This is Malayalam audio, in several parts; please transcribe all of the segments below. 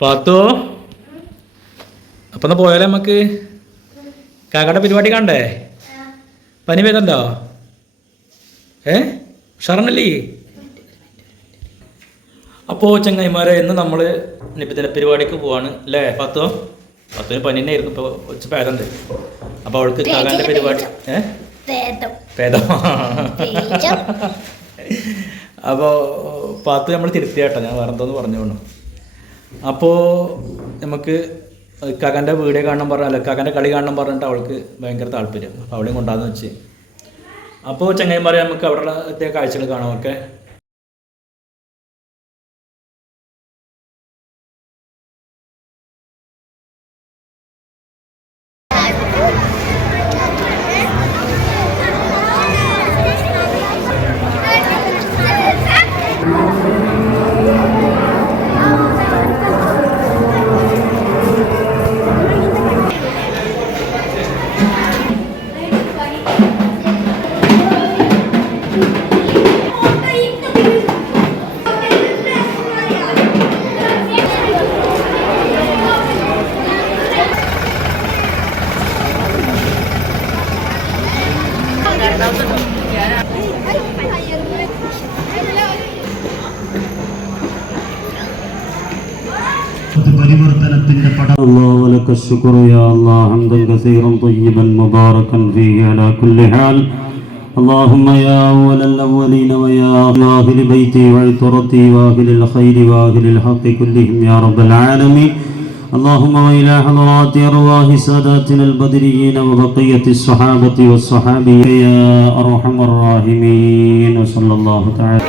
പാത്തോ? അപ്പം പോയാലേ നമുക്ക് കാക്കയുടെ പരിപാടി കണ്ടേ? പനി വരുന്നുണ്ടോ? ഏ? ഉഷാറണല്ലേ അപ്പോൾ ചങ്ങായിമാരെ ഇന്ന് നമ്മൾ നിബിദിന പരിപാടിക്ക് പോവാണ് അല്ലേ പത്തോ? പത്തിന് പനി തന്നെ ആയിരുന്നു ഇപ്പോൾ ഉച്ച പേരുണ്ട്. അപ്പോൾ അവൾക്ക് കാക്കാന്റെ പരിപാടി ഏ? പേദം. അപ്പോൾ പാത്ത് നമ്മൾ തിരുത്തിയാട്ടോ ഞാൻ വേറെന്തോന്ന് പറഞ്ഞു വേണം അപ്പോൾ നമുക്ക് കകന്റെ വീഡിയോ കാണണം പറഞ്ഞ അല്ല കകന്റെ കളി കാണണം പറഞ്ഞിട്ട് അവൾക്ക് ഭയങ്കര താല്പര്യം. അപ്പോൾ അവളെയും കൊണ്ടാന്ന് വെച്ച്. അപ്പോൾ ചങ്ങായിമാരെ നമുക്ക് അവിടെ എത്തിയ കാഴ്ചകൾ കാണാം. പരിവർത്തനത്തിന്റെ പടം الله ولك الشكر يا الله حمدا كثيرا طيبا مباركا فيه على كل حال اللهم يا أول الأولين ويا أهل بيتي وعترتي وأهل الخير وأهل الحق كلهم يا رب العالمين اللهم وإلى حضرات أرواح ساداتنا البدريين وبقية الصحابة والصحابية يا أرحم الراحمين وصلى الله تعالى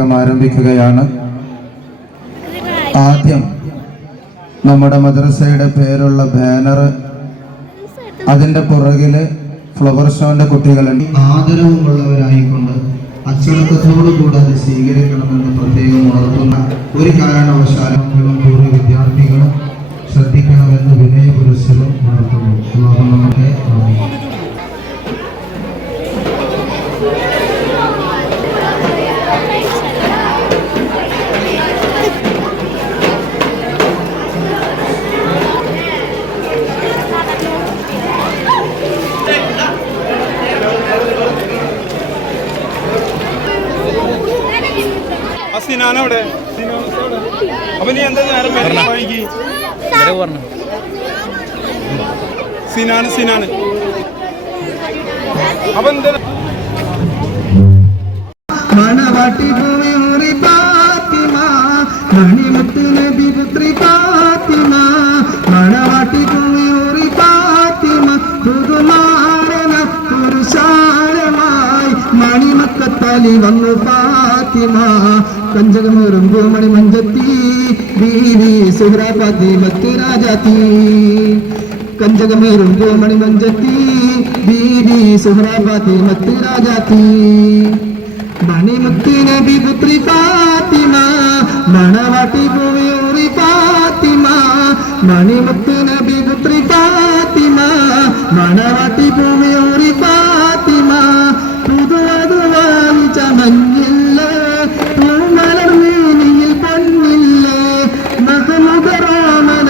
ആരംഭിക്കുകയാണ്. ആദ്യം നമ്മുടെ മദ്രസയുടെ പേരുള്ള ബാനർ അതിന്റെ പുറകിൽ ഫ്ലവർ ഷോന്റെ കുട്ടികളുണ്ട്. ആദരവുമുള്ളവരായിക്കൊണ്ട് അച്ചടക്കത്തോടുകൂടി അത് സ്വീകരിക്കണമെന്ന് പ്രത്യേകം ഉണർത്തുന്ന ഒരു കാരണവശാലും ആ സിനാനവിടെ അപ്പൊ നീ എന്താ നേരം പറഞ്ഞു. സിനാന് സിനാന് അപ്പൊ എന്താ മണവാട്ടി ഭൂമി ഊറി പാത്തിമ മണിമുത്ത് നബി പുത്രി പാത്തിമ മണവാട്ടി ഭൂമി ഊറി പാത്തിമ പുതുമാരന പുരുഷാരമായി വന്നു പാത്തിമ കഞ്ചകമൂറും പൂമണി മഞ്ചത്തി ബീവി സുഹ്ര പതിമത്ത് രാജാത്തി കഞ്ചകമേറും പൂമണി മഞ്ചത്തി ബീവി സുഹ്ര പതിമത്ത് രാജാത്തി മണിമുത്ത് നബി പുത്രി ഫാത്തിമ മണവാട്ടി ഭൂമിയൂറി ഫാത്തിമ മണിമുത്ത് നബി പുത്രി ഫാത്തിമ മണവാട്ടി ഭൂമിയൂറി ഫാത്തിമ മഹമുദറാമന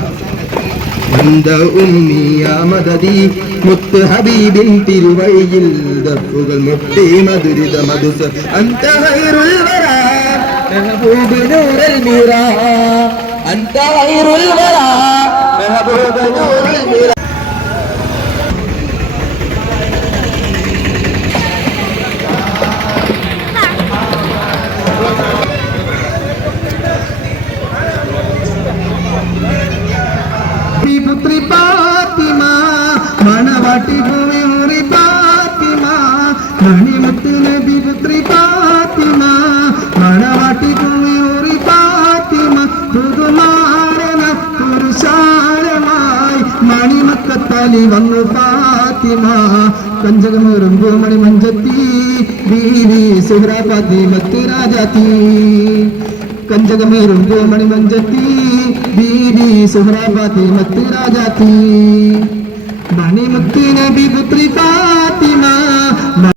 അന്ത ഉമ്മിയ മദതി മുത്ത് ഹബീബിൻ തിരുവഴിയിൽ ദഫുകൾ മുട്ടി മധുരിത മധുസ്. അന്ത ഹൈറുൽ വര. മെഹബൂബ് നൂറൽ മീറ അന്ത ഹൈറുൽ വര. മെഹബൂബ് നൂറൽ മീറ മണവാട്ടി ഭൂമി ഊറി പാത്തിമ മണിമുത്ത് നബി പുത്രി പാത്തിമ മണവാട്ടി ഭൂമി ഊറി പാത്തിമ പുതുമാരന പുരുഷാരമായി മണിമക്കത്തലി വന്നു പാത്തിമ കഞ്ചകമേറും പൂമണി മഞ്ചത്തി ബീവി സുഹ്ര പതിമത്ത് രാജാത്തി കഞ്ചകമേറും പൂമണി മഞ്ചത്തി ബീബി സുഹ്രാബാത്തി മത്ത് രാജാത്തി മണിമുത്ത് നബി പുത്രി ഫാത്തിമ